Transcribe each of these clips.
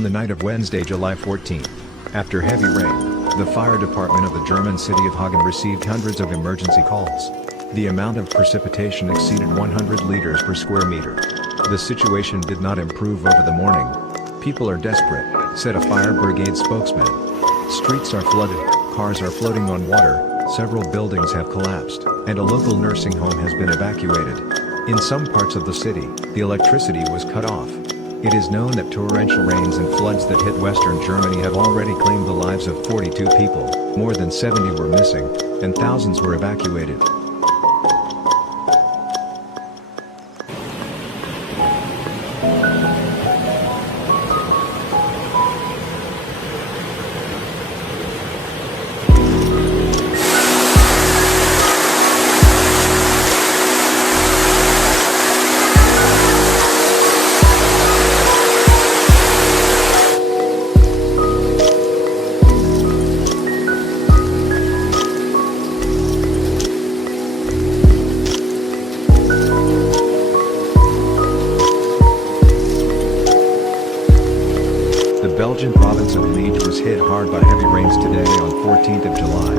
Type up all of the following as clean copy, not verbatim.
On the night of Wednesday, July 14, after heavy rain, the fire department of the German city of Hagen received hundreds of emergency calls. The amount of precipitation exceeded 100 liters per square meter. The situation did not improve over the morning. "People are desperate," said a fire brigade spokesman. "Streets are flooded, cars are floating on water, several buildings have collapsed, and a local nursing home has been evacuated. In some parts of the city, the electricity was cut off." It is known that torrential rains and floods that hit western Germany have already claimed the lives of 42 people, more than 70 were missing, and thousands were evacuated. The Belgian province of Liege was hit hard by heavy rains today on 14th of July.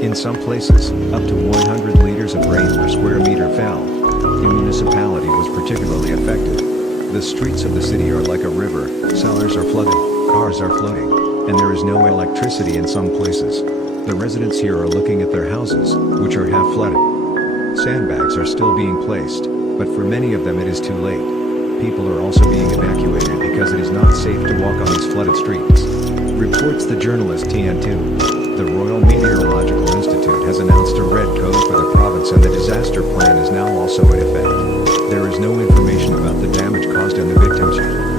In some places, up to 100 liters of rain per square meter fell. The municipality was particularly affected. The streets of the city are like a river, cellars are flooded, cars are floating, and there is no electricity in some places. The residents here are looking at their houses, which are half flooded. Sandbags are still being placed, but for many of them it is too late. People are also being evacuated because it is not safe to walk on these flooded streets. Reports the journalist TN2. The Royal Meteorological Institute has announced a red code for the province and the disaster plan is now also in effect. There is no information about the damage caused and the victims yet.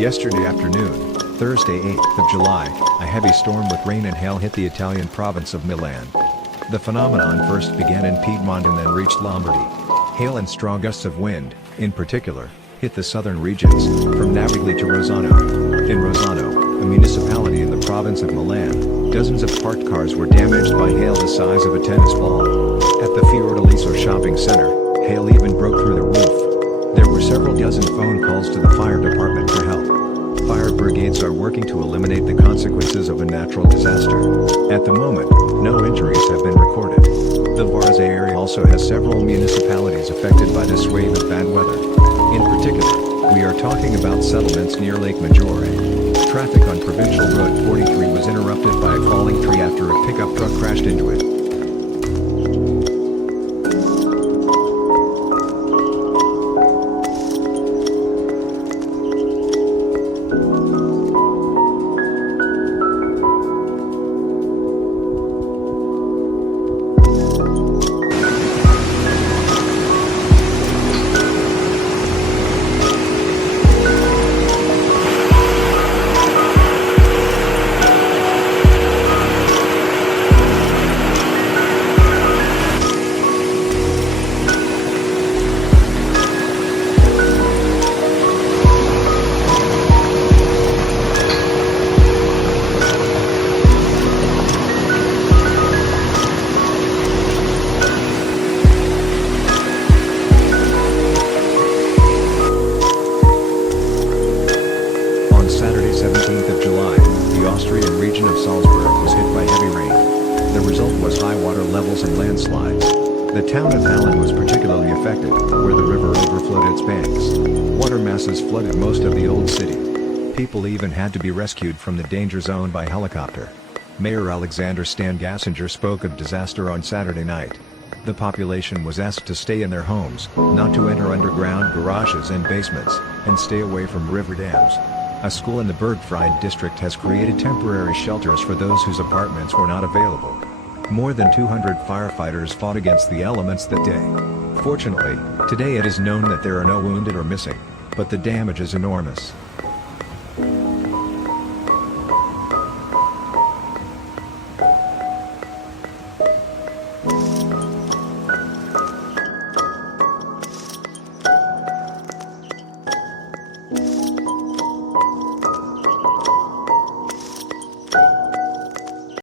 Yesterday afternoon, Thursday 8th of July, a heavy storm with rain and hail hit the Italian province of Milan. The phenomenon first began in Piedmont and then reached Lombardy. Hail and strong gusts of wind, in particular, hit the southern regions, from Navigli to Rossano. In Rossano, a municipality in the province of Milan, dozens of parked cars were damaged by hail the size of a tennis ball. At the Fiordaliso shopping center, hail even broke through the roof. There were several dozen phone calls to the fire department for help. Fire brigades are working to eliminate the consequences of a natural disaster. At the moment, no injuries have been recorded. The Varese area also has several municipalities affected by this wave of bad weather. In particular, we are talking about settlements near Lake Maggiore. Traffic on Provincial Road 43 was interrupted by a falling tree after a pickup truck crashed into it. levels and landslides. The town of Allen was particularly affected, where the river overflowed its banks. Water masses flooded most of the old city. People even had to be rescued from the danger zone by helicopter. Mayor Alexander Stan Gassinger spoke of disaster on Saturday night. The population was asked to stay in their homes, not to enter underground garages and basements, and stay away from river dams. A school in the Bergfried district has created temporary shelters for those whose apartments were not available. More than 200 firefighters fought against the elements that day. Fortunately, today it is known that there are no wounded or missing, but the damage is enormous.